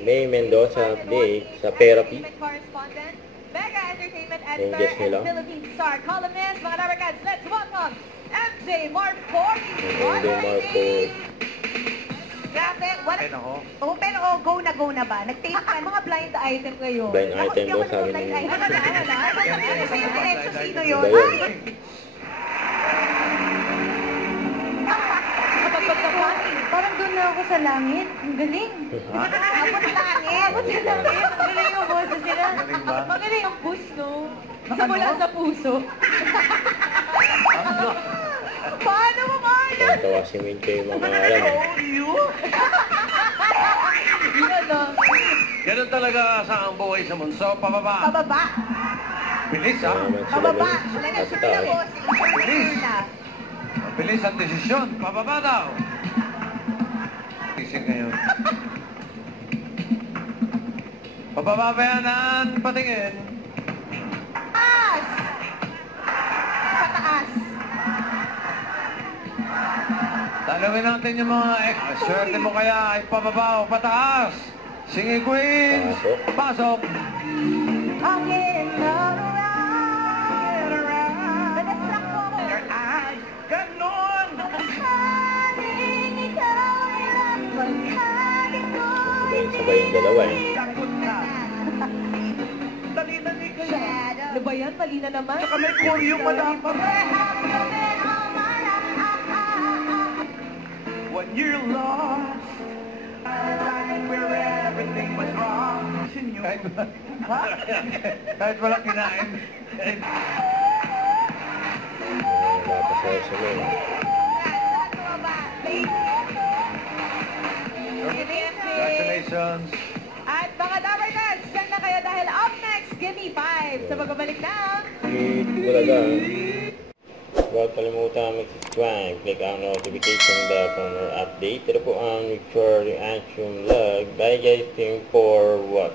May Mendoza Blake sa therapy. Mega Entertainment Yung Editor guest nila. and Philippine Star columnist, mga Dabarkads, let's welcome MJ Marcori! MJ Marcori. Grabe, wala. Oh, pero go na ba? Nag-tape ka mga blind item ngayon. Blind item daw sabi blind niya. item. Wala. Sino yun? Iba yun. Ay! Parang doon na ako sa langit. Ang galing. Abot langit. Abot sa langit. Ang galing yung boses sila. Magaling yung push, no? Simula sa puso. Paano mo kaya? Tawa si Min kayo mga alam. Ganun talaga sa ang buhay sa munso, pababa. Pababa. Bilis ha? Pababa. Talaga siya na boss. Bilis. Bilis ang desisyon, pababa daw. Isip ngayon. Pababa ba yan ang patingin? Pataas. Pataas. Talawin natin yung mga swerte mo kaya ay pababa o pataas. Sige, Queen. Pasok. Pasok. Again, around. Nag-attract ko ako. Your eyes. Ganon. Pagkaling ikaw ay lang. Pagkaling ko Sabay yung dalawa eh. Takot ka. Dali-dali kayo. Ano ba yan? Mali na naman. Saka may kuryo pa dapat. When you're lost, like where everything was wrong. Kahit wala kinain. Napasaya sa Min. Congratulations. At mga Dabarkads, dyan na kayo dahil up next, Gimme 5 sa pagbabalik ng... Bulaga. Huwag kalimutan mag-subscribe, click ang notification bell for more update. Ito po ang recording action log. Bye guys, team for what?